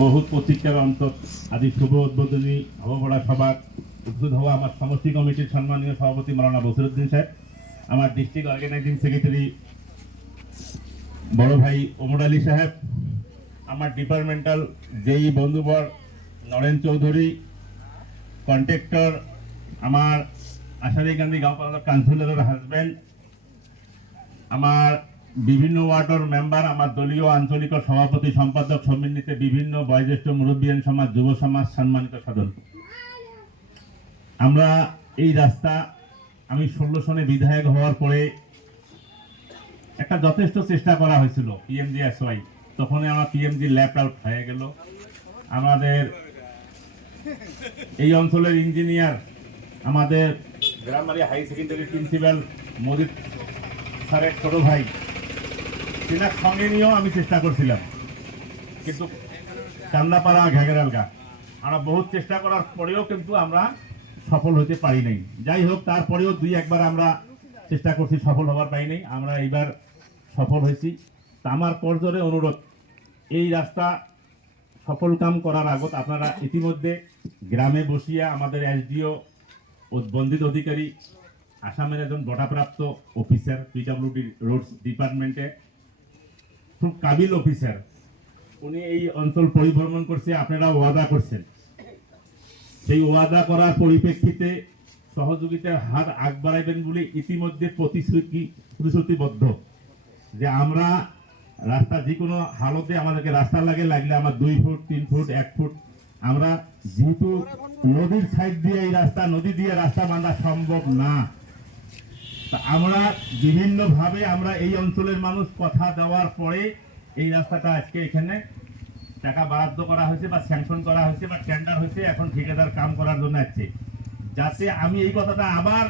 বহু প্রতীক্ষার অন্তর আদি শুভ উদ্বোধনী হবপড়া সভা উদ্বোধন হওয়া আমার সমষ্টি কমিটির সম্মানীয় সভাপতি মাওলানা বসিরউদ্দিন সাহেব, আমার ডিস্ট্রিক্ট অর্গানাইজিং সেক্রেটারি বড় ভাই ওমর আলী সাহেব, আমার ডিপার্টমেন্টাল যেই বন্ধুবর নরেন চৌধুরী, কন্ট্রাক্টর আমার আশারীকান্দি গাঁও কাউন্সিলরের হাজব্যান্ড, আমার বিভিন্ন ওয়ার্ডের মেম্বার, আমার দলীয় আঞ্চলিক সভাপতি সম্পাদক সম্মিলিত বিভিন্ন বয়োজ্যেষ্ঠ মুরব্বিয়ান সমাজ, যুব সমাজ, সম্মানিত সাধন। আমরা এই রাস্তা আমি 16 সনে বিধায়ক হওয়ার পরে একটা যথেষ্ট চেষ্টা করা হয়েছিল PMGSY, তখন আমার PMG ল্যাপড আউট হয়ে গেল। আমাদের এই অঞ্চলের ইঞ্জিনিয়ার আমাদের গ্রামারি হাই সেকেন্ডারি প্রিন্সিপাল মজিদ স্যারের ছোট ভাই, সেটার সঙ্গে নিয়েও আমি চেষ্টা করছিলাম, কিন্তু কান্দাপাড়া ঘাগেরালগা আমরা বহুত চেষ্টা করার পরেও কিন্তু আমরা সফল হতে পারি নাই। যাই হোক, তারপরেও 2-1 বার আমরা চেষ্টা করছি, সফল হবার পাই নাই। আমরা এইবার সফল হয়েছি। তা আমার পর্যরে অনুরোধ, এই রাস্তা সফল কাম করার আগত আপনারা ইতিমধ্যে গ্রামে বসিয়া আমাদের SDO বন্দিত অধিকারী, আসামের একজন বটাপ্রাপ্ত অফিসার, PWD রোডস ডিপার্টমেন্টে খুব কাবিল অফিসার, উনি এই অঞ্চল পরিভ্রমণ করছে, আপনারা ওয়াদা করছেন। সেই ওয়াদা করার পরিপ্রেক্ষিতে সহযোগিতার হাত আগ বাড়াইবেন বলে ইতিমধ্যে প্রতিশ্রুতিবদ্ধ যে আমরা রাস্তা যে কোনো হালতে আমাদেরকে রাস্তা লাগলে আমার 2 ফুট 3 ফুট 1 ফুট, আমরা যেহেতু নদীর সাইড দিয়ে এই রাস্তা, নদী দিয়ে রাস্তা বাঁধা সম্ভব না, তা আমরা বিভিন্নভাবে আমরা এই অঞ্চলের মানুষ কথা দেওয়ার পরে এই রাস্তাটা আজকে এখানে টাকা বরাদ্দ করা হয়েছে বা স্যাংশন করা হয়েছে বা টেন্ডার হয়েছে, এখন ঠিকাদার কাম করার জন্য আছে। যাতে আমি এই কথাটা আবার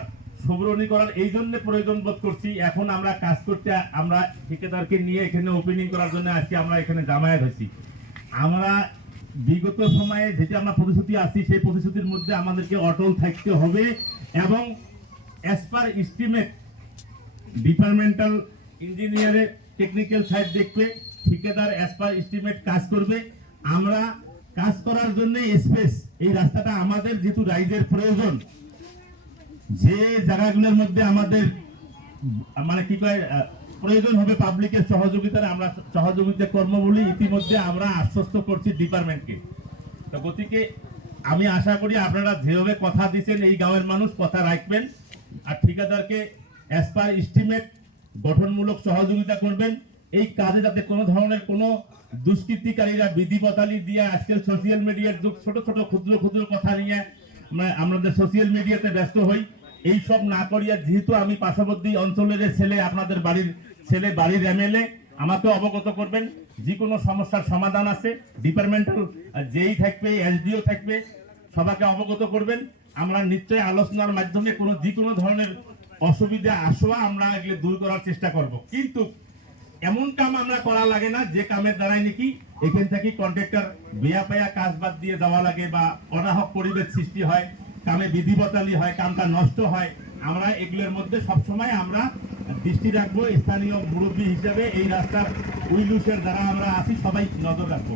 সবরণী করার এই জন্য প্রয়োজন বোধ করছি, এখন আমরা কাজ করতে, আমরা ঠিকাদারকে নিয়ে এখানে ওপেনিং করার জন্য আজকে আমরা এখানে জামায়াত হয়েছি। আমরা বিগত সময়ে যেটা আমরা প্রতিশ্রুতি আছি, সেই প্রতিশ্রুতির মধ্যে আমাদেরকে অটল থাকতে হবে এবং অ্যাজ পার এস্টিমেট ডিপার্টমেন্টাল ইঞ্জিনিয়ারের টেকনিক্যাল সাইড দেখবে, ঠিকাদার অ্যাজ পার এস্টিমেট কাজ করবে। আমরা কাজ করার জন্য স্পেস, এই রাস্তাটা আমাদের যেহেতু রাইজের প্রয়োজন, যে জায়গাগুলোর মধ্যে আমাদের মানে কি কয় প্রয়োজন হবে পাবলিকের সহযোগিতার, আমরা সহযোগিতা কর্ম বলি ইতিমধ্যে আমরা আশ্বস্ত করছি ডিপার্টমেন্টকে। তো গতিকে আমি আশা করি আপনারা যেভাবে কথা দিচ্ছেন এই গাঁয়ের মানুষ কথা রাখবেন, আর ঠিকাদারকে অ্যাজ পার এস্টিমেট গঠনমূলক সহযোগিতা করবেন। এই কাজে যাতে কোনো ধরনের কোনো দুষ্কৃতিকারীরা বিধি বতালি দিয়ে, আজকাল সোশ্যাল মিডিয়ার যুগ, ছোট ছোট ক্ষুদ্র ক্ষুদ্র কথা নিয়ে আমাদের সোশ্যাল মিডিয়াতে ব্যস্ত হই, এই সব না করিয়া, যেহেতু আমি পার্শ্ববর্তী অঞ্চলের ছেলে, আপনাদের বাড়ির ছেলে, বাড়ির MLA, আমাকে অবগত করবেন। যে কোনো সমস্যার সমাধান আছে, ডিপার্টমেন্টাল যেই থাকবে, SDO থাকবে, সবাইকে অবগত করবেন। আমরা নিশ্চয়ই আলোচনার মাধ্যমে যে কোনো ধরনের অসুবিধা আসোয়া আমরা এগুলো দূর করার চেষ্টা করব। কিন্তু এমন কাম আমরা করা লাগে না যে কামের দ্বারাই নাকি এখান থেকে কন্ট্রাক্টর বেয়া পায়া কাজ বাদ দিয়ে দেওয়া লাগে বা অনাহক পরিবেশ সৃষ্টি হয়, কামে বিধিবতালি হয়, কামটা নষ্ট হয়। আমরা এগুলোর মধ্যে সবসময় আমরা দৃষ্টি রাখবো। স্থানীয় মুরব্বী হিসেবে এই রাস্তার উইলুসের দ্বারা আমরা আছি, সবাই নজর রাখবো।